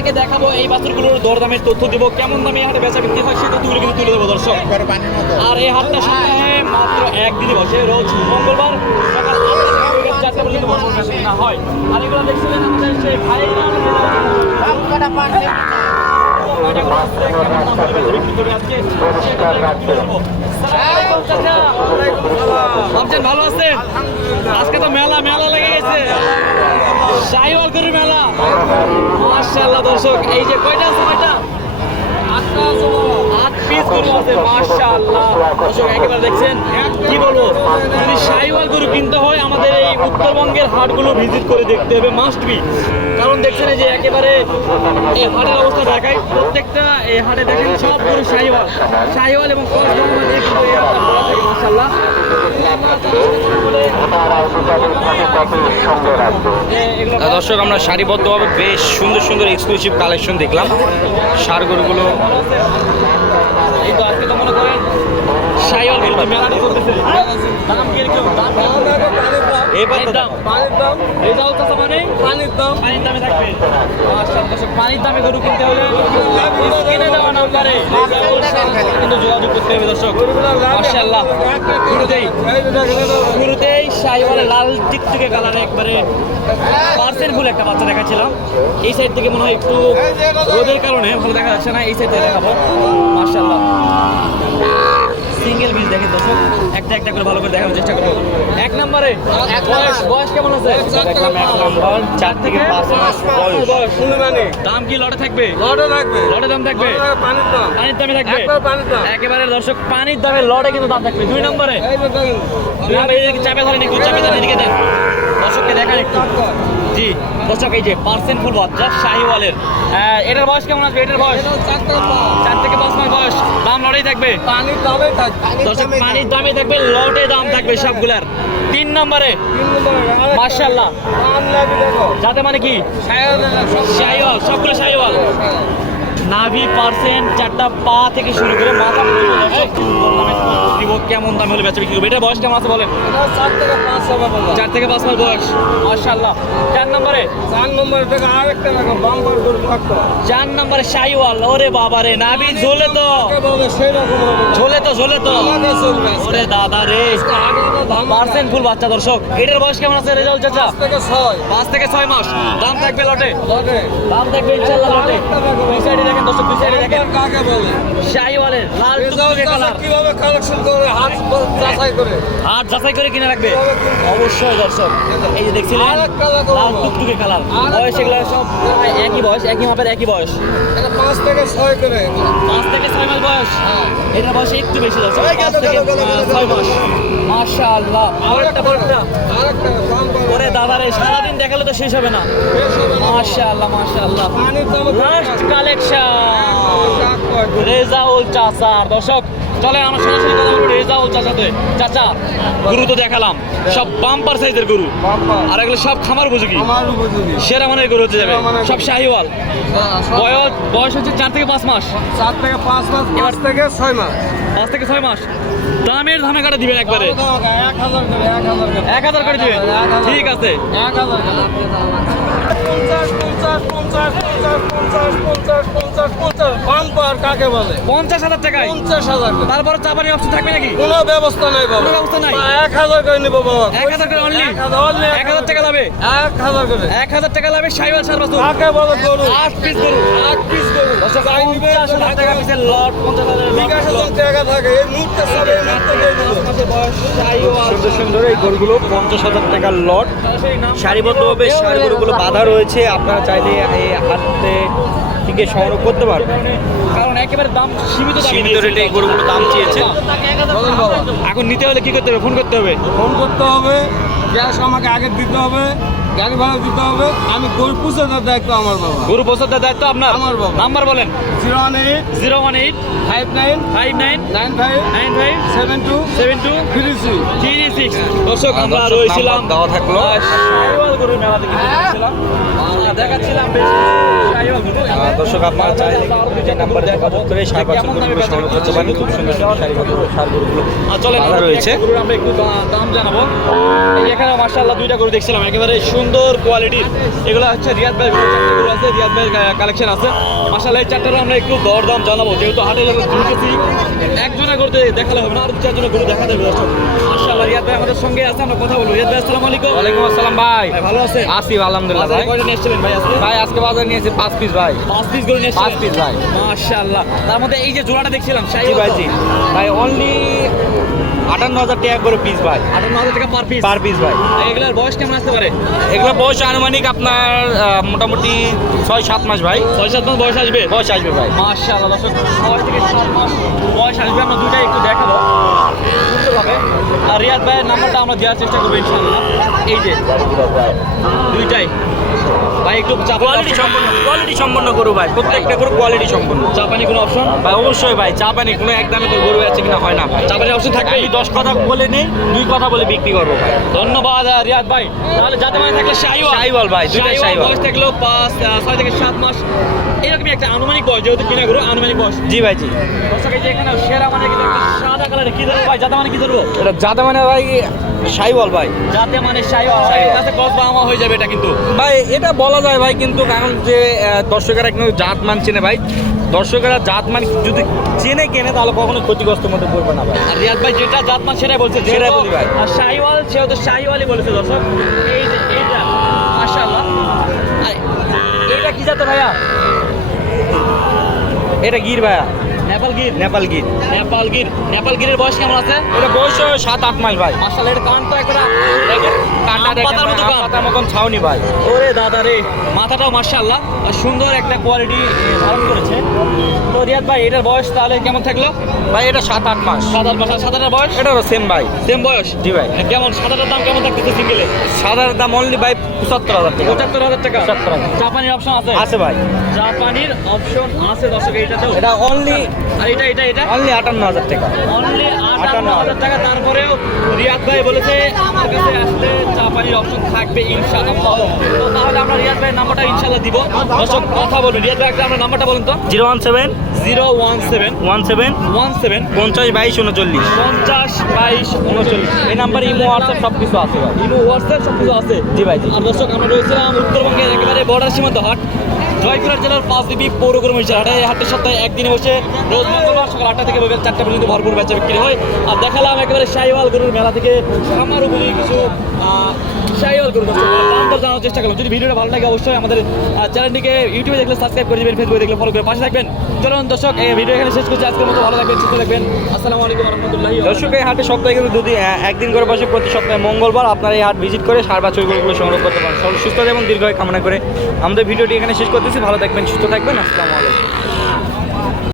একে দেখাবো এই বাছুরগুলোর দরদামের তথ্য দেবো। কেমন দামে এই হাটে বেচা বিক্রি হয় সেটা তুলে কিন্তু তুলে দেবো দর্শক। আর এই হাটটা সপ্তাহে মাত্র একদিনই বসে রোজ মঙ্গলবার সকাল চারটা পর্যন্ত মঙ্গল হয়। আর এগুলো দেখছিলেন আমাদের সেই ভাই ভালো আছেন? আজকে তো মেলা মেলা লেগে গেছে। গরুর মেলা। মাশাআল্লাহ দর্শক, এই যে কয়টা আছে আট পিস গরু আছে, মাশাআল্লাহ। দর্শক, একেবারে দেখছেন, কি বলব? যদি কিনতে হয়, আমাদের এই উত্তরবঙ্গের হাটগুলো ভিজিট করে দেখতে হবে মাস্ট বি কারণ দেখছেন এই যে একেবারে এই হাটের অবস্থা দেখায় প্রত্যেকটা এই হাটে দেখেন সব গরু এবং ক্রস কিন্তু এই হাটটা ভরা থাকে মাশাআল্লাহ। দর্শক আমরা সারিবদ্ধভাবে বেশ সুন্দর সুন্দর এক্সক্লুসিভ কালেকশন দেখলাম। সার গরুগুলো এই তো আজকে তো মনে করেন শাইওয়াল কিন্তু মেলাটা চলতেছে। দাম কীরকম দাম দাম। পানির দাম তো মানে পানির দাম। পানির দামে থাকবে। পানির দামে গরু কিনতে হলে স্ক্রিনে দেওয়া নাম্বারে। কিন্তু যোগাযোগ করতে হবে দর্শক। মাশাআল্লাহ। শুরুতেই শুরুতেই শাইওয়ালে লাল টিকটিকে কালারে একবারে পার্সেন্ট ফুল একটা বাচ্চা দেখাচ্ছিলাম। এই সাইড থেকে মনে হয় একটু রোদের কারণে ভালো দেখা যাচ্ছে না। এই সাইড থেকে দেখাবো। মাশাআল্লাহ। সিঙ্গেল বিল দেখেন দর্শক একটা একটা করে ভালো করে দেখানোর চেষ্টা করব। এক নম্বরে বয়স বয়স কেমন আছে? দেখলাম এক নম্বর চার থেকে পাঁচ মাস বয়স। দাম কি লটে থাকবে? লটে দাম থাকবে? পানির দামে। থাকবে? একেবারে দর্শক পানির দামে লটে কিন্তু দাম থাকবে। দুই নম্বরে। চাপে ধরেন একটু চাপে ধরেন এদিকে দেন। দর্শককে দেখান একটু। জি। দর্শক এই যে পার্সেন্ট ফুল বাচ্চা শাহিওয়ালের। এটার বয়স কেমন আসবে? এটার বয়স? চার থেকে পাঁচ। মাস বয়স। দাম লড়াই থাকবে। দর্শক পানির দামে থাকবে লটে দাম থাকবে সবগুলার। তিন নম্বরে মার্শাল্লাহ যাতে মানে কি? শাহিওয়াল সবগুলো শাহিওয়াল। নাভি পার্সেন্ট চারটা পা থেকে শুরু করে মাথা দিব কেমন দামে হলে বেচা বিক্রি করবে? এটা বয়স কেমন আছে বলেন? চার থেকে পাঁচ মাস বয়স। মার্শাল্লাহ চার নম্বরে? চার নম্বরে শাহিওয়াল। ওরে বাবা রে নাভি ঝোলে তো। ঝোলে তো ঝোলে তো। ওরে দাদা রে। পার্সেন্ট ফুল বাচ্চা দর্শক। এটার বয়স কেমন আছে রেজাল্ট চাচা? পাঁচ থেকে ছয়। মাস। দাম থাকবে লটে। দাম থাকবে ইনশাল্লাহ লটে। দেখেন। শাহিওয়ালের লাল টুকটুকে কালার কীভাবে কালেকশন করে হাত যাচাই করে? আর যাচাই করে কিনে রাখবে? অবশ্যই দর্শক এই যে দেখছিলেন লাল টুকটুকে কালার বয়স এগুলো সব একই বয়স একই মাপের একই বয়স। এটা পাঁচ থেকে ছয় করে। পাঁচ থেকে ছয় মাস বয়স। এটা বয়স একটু বেশি দর্শক পাঁচ থেকে ছয় মাস। মাশাআল্লাহ। আরেকটা বড়টা আরেকটা দাম পাবে ওরে দাদা রে সারাদিন দেখালে তো শেষ হবে না। মাশাআল্লাহ মাশাআল্লাহ। লাস্ট কালেকশন রেজাউল চাচার। দর্শক চলে আমরা সরাসরি কথা বলব রেজাউল চাচাতে। চাচা গরু তো দেখালাম। সব বাম্পার সাইজের গরু। আর এগুলো সব খামার উপযোগী? সেরা মানের গরু হতে যাবে। সব শাহিওয়াল। বয়স বয়স হচ্ছে চার থেকে পাঁচ মাস। চার থেকে পাঁচ মাস পাঁচ থেকে ছয় মাস। পাঁচ থেকে ছয় মাস। দামের ধামে কাটা দিবেন একবারে। এক হাজার করে দিবেন? ঠিক আছে। এক হাজার পঞ্চাশ পঞ্চাশ পঞ্চাশ পঞ্চাশ পঞ্চাশ। পঞ্চাশ পঞ্চাশ পঞ্চাশ। বাম্পার কাকে বলে? পঞ্চাশ হাজার টাকায়? পঞ্চাশ হাজার তারপর চাপানি অপশন থাকবে নাকি? কোনো ব্যবস্থা নাই বাবা। কোনো ব্যবস্থা নাই? এক হাজার করে নিবো বাবা। এক হাজার করে অনলি এক হাজার টাকা লাভে এক হাজার করে। এক হাজার টাকা লাভে সাইবার সার বাসু কাকে বলে গরু? আট পিস গরু আট পিস গরু। পঞ্চাশ হাজার টাকা পিসের লট পঞ্চাশ হাজার বিকাশ হাজার টাকা থাকে এই মুহূর্তে সব এই মুহূর্তে সুন্দর সুন্দর এই গরুগুলো পঞ্চাশ হাজার টাকার লট সারিবদ্ধভাবে সার গরুগুলো বাঁধা রয়েছে। আপনারা চাইলে এই হাতে থেকে সংগ্রহ করতে পারবে। কারণ একেবারে দাম সীমিত সীমিত রেটে এই গরুগুলো দাম চেয়েছে এখন নিতে হলে কি করতে হবে? ফোন করতে হবে। ফোন করতে হবে গ্যাস আমাকে আগে দিতে হবে। গাড়ি ভাড়া দিতে হবে। আমি গরু পুষে দায়িত্ব আমার বাবা গরু দায়িত্ব আপনার? আমার বাবা। নাম্বার বলেন। Zero one eight zero one eight five nine five nine nine five nine five seven two seven two three six. Three six. দর্শক আমরা দর্শক রয়েছিলাম দেওয়া থাকল। শাহিওয়াল গরুর মেলাতে কিন্তু দেখাচ্ছিলাম। দর্শক আপনারা চাইলে কিন্তু যে নাম্বারে যোগাযোগ করে সার বাছুর গরুগুলো সংগ্রহ করতে পারেন খুব সুন্দর সুন্দর সার গরুগুলো। রয়েছে। গরুর আমরা একটু দাম জানাব। এখানে মার্শাল্লাহ দুইটা গরু দেখছিলাম। একেবারে সুন্দর কোয়ালিটির এগুলো হচ্ছে রিয়াদ ভাই আছে রিয়াদ ভাইয়ের কালেকশন আছে। মার্শাল্লাহ এই চারটারও আমরা একটু দর দাম জানাব। যেহেতু হাটে যখন ঢুকেছি একজনে করতে দেখালে হবে না আর চারজনে গরু দেখা দেবে মার্শাল্লাহ রিয়াদ ভাই আমাদের সঙ্গে আছে আমরা কথা বলব। রিয়াদ ভাই আসসালামু আলাইকুম। ওয়ালাইকুম আসসালাম ভাই। ভালো আছে আসিফ আলহামদুলিল্লাহ ভাই। কয়টা নিয়ে এসেছিলেন ভাই আজকে? ভাই আজকে বাজার নিয়েছি পাঁচ পিস ভাই। পাঁচ পিস গরু নিয়ে পাঁচ পিস ভাই। মাশাআল্লাহ। তার মধ্যে এই যে জোড়াটা দেখছিলাম শাহিওয়াল ভাই ভাই অনলি আটান্ন হাজার টাকা করে পিস ভাই। আটান্ন হাজার টাকা পার পিস পার পিস ভাই। এগুলোর বয়স কেমন আসতে পারে? এগুলো বয়স আনুমানিক আপনার মোটামুটি ছয় সাত মাস ভাই। ছয় সাত মাস বয়স আসবে? বয়স আসবে ভাই। মাশাআল্লাহ দর্শক ছয় থেকে সাত মাস বয়স আসবে। আমরা দুটাই একটু দেখাবো। সুন্দরভাবে আর রিয়াদ ভাইয়ের নাম্বারটা আমরা দেওয়ার চেষ্টা করব ইনশাআল্লাহ। এই যে দুইটাই। ভাই একটু কোয়ালিটি সম্পন্ন কোয়ালিটি সম্পন্ন গরু ভাই প্রত্যেকটা গরু কোয়ালিটি সম্পন্ন। জাপানি কোনো অপশন ভাই অবশ্যই ভাই চা পানি কোনো এক দামে তো গরু আছে কিনা হয় না ভাই। জাপানি অপশন থাকবে? আমি দশ কথা বলে নেই দুই কথা বলে বিক্রি করব ভাই। ধন্যবাদ রিয়াদ ভাই। তাহলে যাতে মানে থাকলে শাহিওয়াল। শাহিওয়াল ভাই, দুইটাই শাহিওয়াল। বয়স থাকলেও পাঁচ ছয় থেকে সাত মাস এরকমই একটা আনুমানিক বয়স যেহেতু কিনা গরু আনুমানিক বয়স। জি ভাই জি। দর্শক এই যে এখানে সেরা মানে কিন্তু সাদা কালারের কি ধরবো ভাই যাতে মানে কি ধরবো এটা যাতে মানে ভাই শাহিওয়াল ভাই। যাতে মানে শাহিওয়াল। কাছে ক্রস বামা হয়ে যাবে এটা কিন্তু। ভাই এটা বলা যায় ভাই কিন্তু কারণ যে দর্শকেরা কিন্তু জাত মান চেনে ভাই। দর্শকেরা জাত মান যদি চেনে কেনে তাহলে কখনো ক্ষতিগ্রস্তের মধ্যে পড়বে না ভাই। আর রিয়াদ ভাই যেটা জাতমান সেটাই বলছে সেটাই বলি ভাই। আর শাহিওয়াল সেহেতু শাহিওয়ালই বলেছে দর্শক। এই এইটা মাশাআল্লাহ। এইটা কি জাতে ভাইয়া? এটা গির ভাইয়া। নেপাল গির। নেপাল গির। নেপাল গির। নেপাল গিরের বয়স কেমন আছে? এটা বয়স সাত আট মাস ভাই। মাশাআল্লাহ এটা কান তো একবার কান্না আম পাতার মতো কান। পাতার মতন ছাউনি ভাই। ওরে দাদা রে মাথাটাও মাশাআল্লাহ সুন্দর একটা কোয়ালিটি ধারণ করেছে। তো রিয়াদ ভাই এটার বয়স তাহলে কেমন থাকল? ভাই এটা সাত আট মাস। সাত আট মাস আর সাদাটার বয়স? এটারও সেম ভাই। সেম বয়স? জি ভাই। কেমন? সাদাটার দাম কেমন থাকতেছে সিঙ্গেলে? সাদার দাম অনলি ভাই পঁচাত্তর হাজার টাকা। পঁচাত্তর হাজার টাকা? 75,000 জাপানির অপশন আছে? আছে ভাই। জাপানির অপশন আছে দর্শক এইটাতেও। এটা অনলি আর এটা এটা এটা? অনলি আটান্ন হাজার টাকা। অনলি আটান্ন হাজার টাকা। তারপরেও রিয়াদ ভাই বলেছে আমার কাছে আসলে জাপানির অপশন থাকবে ইনশাআল্লাহ। তো তাহলে আমরা রিয়াদ ভাইয়ের নাম্বারটা ইনশাআল্লাহ দিব। দর্শক কথা বলুন। রিয়াদ ভাই একটা আমরা নাম্বারটা বলুন তো। Zero one seven zero one seven one seven one seven পঞ্চাশ বাইশ উনচল্লিশ। পঞ্চাশ বাইশ উনচল্লিশ। এই নাম্বারে ইমো হোয়াটসঅ্যাপ সব কিছু আছে ভাই। ইমো হোয়াটসঅ্যাপ সব কিছু আছে। জি ভাই আর দর্শক আমরা রয়েছিলাম উত্তরবঙ্গের একেবারে বর্ডার সীমান্ত হাট। জয়পুরহাট জেলার পাঁচদিবি পৌর এই হাটের সপ্তাহে একদিনে বসে রোজ মঙ্গলবার সকাল আটটা থেকে বিকেল চারটা পর্যন্ত ভরপুর বেচা বিক্রি হয়। আর দেখালাম একেবারে শাহিওয়াল গরুর মেলা থেকে আমার উপরি কিছু শাহিওয়াল গরু দর্শক জানার চেষ্টা করলাম যদি ভিডিওটা ভালো লাগে, অবশ্যই আমাদের চ্যানেলটিকে ইউটিউবে দেখলে সাবস্ক্রাইব করে দেবেন ফেসবুকে দেখলে ফলো করে পাশে থাকবেন। চলুন দর্শক, এই ভিডিও এখানে শেষ করছি। আজকের মতো ভালো থাকবেন, সুস্থ থাকবেন। আসসালামু আলাইকুম রহমতুল্লাহ দর্শক, এই হাটে সপ্তাহে কিন্তু দুদিন একদিন করে বসে প্রতি সপ্তাহে মঙ্গলবার আপনারা এই হাট ভিজিট করে সার বাছুর গরুগুলো সংগ্রহ করতে পারেন। সকল সুস্থ এবং দীর্ঘ কামনা করে আমাদের ভিডিওটি এখানে শেষ করতেছি। ভালো থাকবেন, সুস্থ থাকবেন। আসসালামু আলাইকুম।